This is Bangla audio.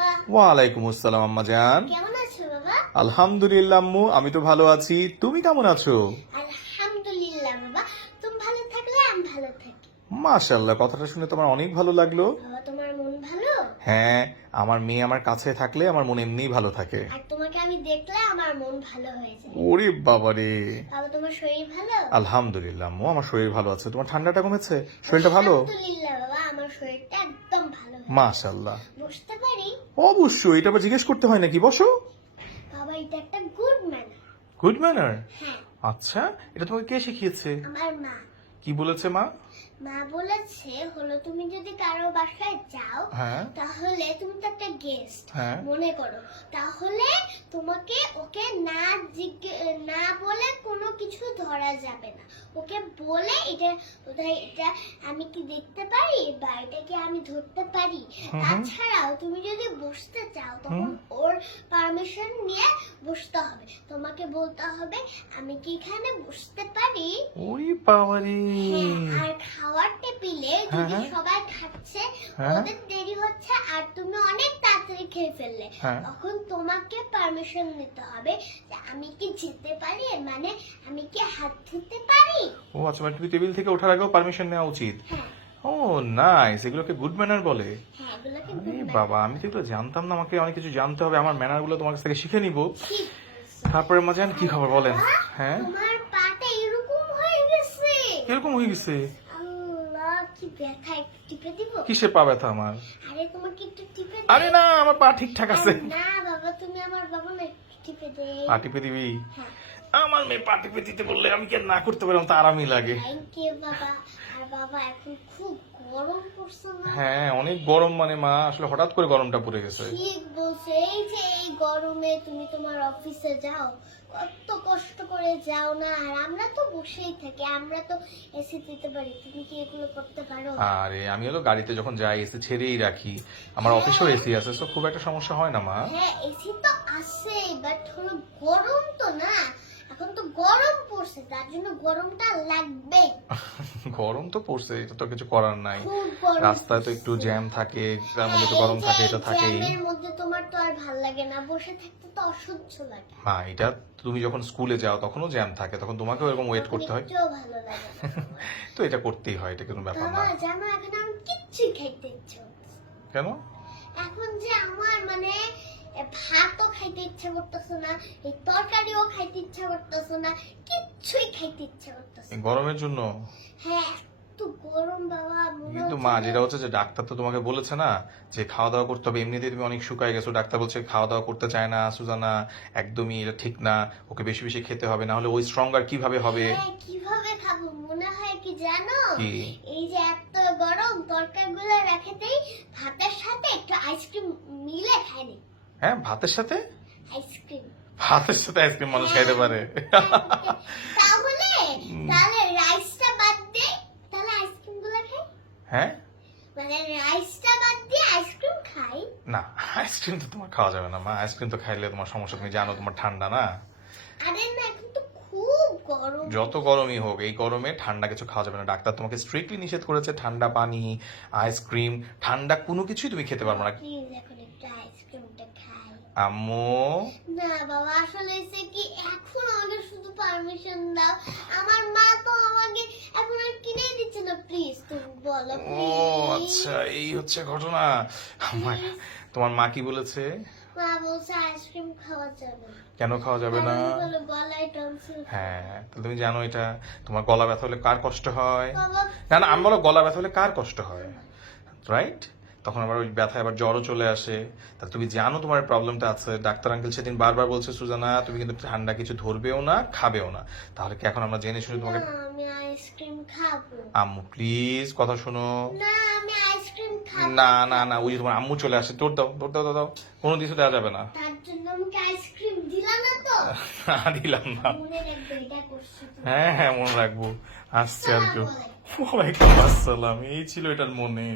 বাবা। ওয়ালাইকুম আসসালাম আম্মা জান। কেমন আছো বাবা? আলহামদুলিল্লাহ আম্মু, আমি তো ভালো আছি। তুমি কেমন আছো? আলহামদুলিল্লাহ বাবা, তুমি ভালো থাকলে আমি ভালো থাকি। মাশাআল্লাহ, কথাটা শুনে তোমার অনেক ভালো লাগলো। বাবা, তোমার মন ভালো? হ্যাঁ, আমার মেয়ে আমার কাছে থাকলে আমার মন এমনিই ভালো থাকে। আর তোমাকে আমি দেখলে আমার মন ভালো হয়ে যায়। ওরে বাবারে। বাবা, তোমার শরীর ভালো? আলহামদুলিল্লাহ আম্মু, আমার শরীর ভালো আছে। তোমার ঠান্ডাটা কমেছে? শরীরটা ভালো? আলহামদুলিল্লাহ বাবা, আমার শরীরটা একদম ভালো হয়ে মাশাআল্লাহ। বসতে পারি? অবশ্যই, এটা আবার জিজ্ঞেস করতে হয় নাকি? বসো। বাবা, এটা একটা গুড ম্যানার। Good manner? হ্যাঁ, আচ্ছা, এটা তোমাকে কে শিখিয়েছে? আমার মা। কি বলেছে মা? মা বলেছে হলো তুমি যদি কারো বাসায় যাও হ্যাঁ তাহলে তুমি তো একটা গেস্ট হ্যাঁ। মনে করো, তাহলে তোমাকে ওকে না বলে কোনো কিছু ধরা যাবে না। ওকে বলে এটা কোথায়, এটা আমি কি দেখতে পারি বা এটা কি আমি ধরতে পারি। তাছাড়াও তুমি যদি বসতে চাও তখন ওর পারমিশন নিয়ে বসতে হবে। তোমাকে বলতে হবে আমি কি এখানে বসতে পারি। ওরে বাবারে। আর খাওয়ার টেবিলে যদি সবাই খাচ্ছে, ওদের দেরি হচ্ছে আর তুমি অনেক তাড়াতাড়ি খেয়ে ফেললে, তখন তোমাকে পারমিশন নিতে হবে যে আমি কি যেতে পারি, মানে আমি কি হাত ধুতে পারি। ও আচ্ছা, মানে তুমি টেবিল থেকে ওঠার আগেও পারমিশন নেওয়া উচিত। হ্যাঁ ও নাইস, এগুলোকে গুড ম্যানার বলে। হ্যাঁ, এগুলোকে আরে good manner। বাবা, আমি তো এগুলো জানতাম না। আমাকে অনেক কিছু জানতে হবে, আমার ম্যানার গুলো তোমার কাছ থেকে শিখে নিব। ঠিক বলছো। তারপরে মাজান, কি খবর বলেন? বাবা, হ্যাঁ, তোমার পাটা এরকম হয়ে গেছে। কিরকম হয়ে গেছে? আল্লাহ, কি ব্যথা, একটু টিপে দিব? কিসে পা ব্যথা আমার? আরে তোমাকে একটু টিপে দিই? আরে না, আমার পা ঠিকঠাক আছে। না বাবা, তুমি আমার বাবা না, একটু টিপে দে। পা টিপে দিবি? হ্যাঁ, আমার মেয়ে পা টিপে দিতে বললে আমি কি আর না করতে পারলাম? তো আরামই লাগে। থ্যাংক ইউ বাবা। আর বাবা, এখন খুব গরম পড়ছে না? হ্যাঁ, অনেক গরম। মানে মা, আসলে হঠাৎ করে গরমটা পড়ে গেছে। ঠিক বলছে। এই যে এই গরমে তুমি তোমার অফিসে যাও, কত কষ্ট করে যাও না, আর আমরা তো বসেই থাকি, আমরা তো এসি দিতে পারি, তুমি কি এগুলো করতে পারো? আরে আমি হলো গাড়িতে যখন যাই এসি ছেড়েই রাখি। আমার অফিসেও এসি আছে, তো খুব একটা সমস্যা হয় না মা। হ্যাঁ, এসি তো আছে, বাট হলো গরম তো না, এখন তো গরম পড়ছে, তার জন্য গরমটা লাগবে। গরম তো পড়ছে, এটা তো কিছু করার নাই। খুব গরম রাস্তায় তো একটু জ্যাম থাকে, তার মধ্যে তো গরম থাকে, এটা থাকেই। জ্যামের মধ্যে তোমার তো আর ভাল লাগে না, বসে থাকতে তো অসহ্য লাগে। মা, এটা তুমি যখন স্কুলে যাও তখনও জ্যাম থাকে, তখন তোমাকেও এরকম ওয়েট করতে হয়। একটুও ভালো লাগে না আমার। তো এটা করতেই হয়, এটা কোনো ব্যাপার না। বাবা জানো, এখন আমি কিচ্ছুই খাইতে ইচ্ছে করতেছে না। কেন? এখন যে আমার মানে ভাতও খাইতে ইচ্ছে করতেছে না, এই তরকারিও খাইতে ইচ্ছে করতেছে না, কিচ্ছুই খাইতে ইচ্ছে করতেছে এই না। গরমের জন্য? হ্যাঁ, এত গরম বাবা, মনে কিন্তু হচ্ছে মা, যে- যেটা হচ্ছে যে ডাক্তার তো তোমাকে বলেছে না যে খাওয়া দাওয়া করতে হবে। এমনিতেই তুমি অনেক শুকায় গেছো, ডাক্তার বলছে খাওয়া দাওয়া করতে চায় না সুজানা, একদমই এটা ঠিক না। ওকে বেশি বেশি খেতে হবে, না হলে ওই স্ট্রঙ্গার কিভাবে হবে? হ্যাঁ, কিভাবে খাবো? মনে হয় কি জানো, কি? এই যে এত গরম, তরকারিগুলো রেখেতেই ভাতের সাথে একটু আইসক্রিম মিলে খাই নি। হ্যাঁ, ভাতের সাথে? আইসক্রিম। ভাতের সাথে আইসক্রিম মানুষ খাইতে পারে? তাহলে তাহলে রাইসটা বাদ দে, তাহলে আইসক্রিম গুলো খাই। হ্যাঁ, মানে রাইসটা বাদ দিয়ে আইসক্রিম খাই। না, আইসক্রিম তো তোমার খাওয়া যাবে না মা। আইসক্রিম তো খাইলে তোমার সমস্যা, তুমি জানো তোমার ঠান্ডা না। আরে না, এখন তো খুব গরম। যত গরমই হোক, এই গরমে ঠান্ডা কিছু খাওয়া যাবে না। ডাক্তার তোমাকে স্ট্রিক্টলি নিষেধ করেছে, ঠান্ডা পানি, আইসক্রিম, ঠান্ডা কোনো কিছুই তুমি খেতে পারবে না। প্লিজ এখন একটু আইসক্রিমটা খাই। আম্মু, না বাবা, আসলে হয়েছে কি, এখন আমাকে শুধু পারমিশন দাও। আমার মা তো আমাকে এখন আর কিনে দিচ্ছে না, প্লিজ তুমি বলো। ও আচ্ছা, এই হচ্ছে ঘটনা। তোমার মা কি বলেছে? মা বলছে আইসক্রিম খাওয়া যাবে না। কেন খাওয়া যাবে না? কারণ হলো গলায় টনসিল। হ্যাঁ, তাহলে তুমি জানো এটা, তোমার গলা ব্যথা হলে কার কষ্ট হয়? বাবা, না না, আমি বলো গলা ব্যথা হলে কার কষ্ট হয়, রাইট? তখন আবার ওই ব্যথা, আবার জ্বরও চলে আসে। তা তুমি জানো তোমার প্রবলেমটা আছে। ডাক্তার আঙ্কেল সেদিন বারবার বলছে সুজানা তুমি কিন্তু ঠান্ডা কিছু ধরবেও না, খাবেও না। তাহলে কি এখন আমরা জেনে শুনে তোমাকে? না, আমি আইসক্রিম খাবো। আম্মু প্লিজ কথা শোনো। না, আমি আইসক্রিম খাবো। না না না, ওই যে তোমার আম্মু চলে আসে, দৌড় দাও দৌড় দাও, দাও দাও। কোনো কিছু দেওয়া যাবে না। তার জন্য আমাকে আইসক্রিম দিলা না তো? না, দিলাম না। মনে রাখবে, এটা করছো তুমি। হ্যাঁ হ্যাঁ, মনে রাখবো। আসছে আর কেউ? আসসালামু আলাইকুম। ওয়ালাইকুম আসসালাম। এই ছিল এটার মনে।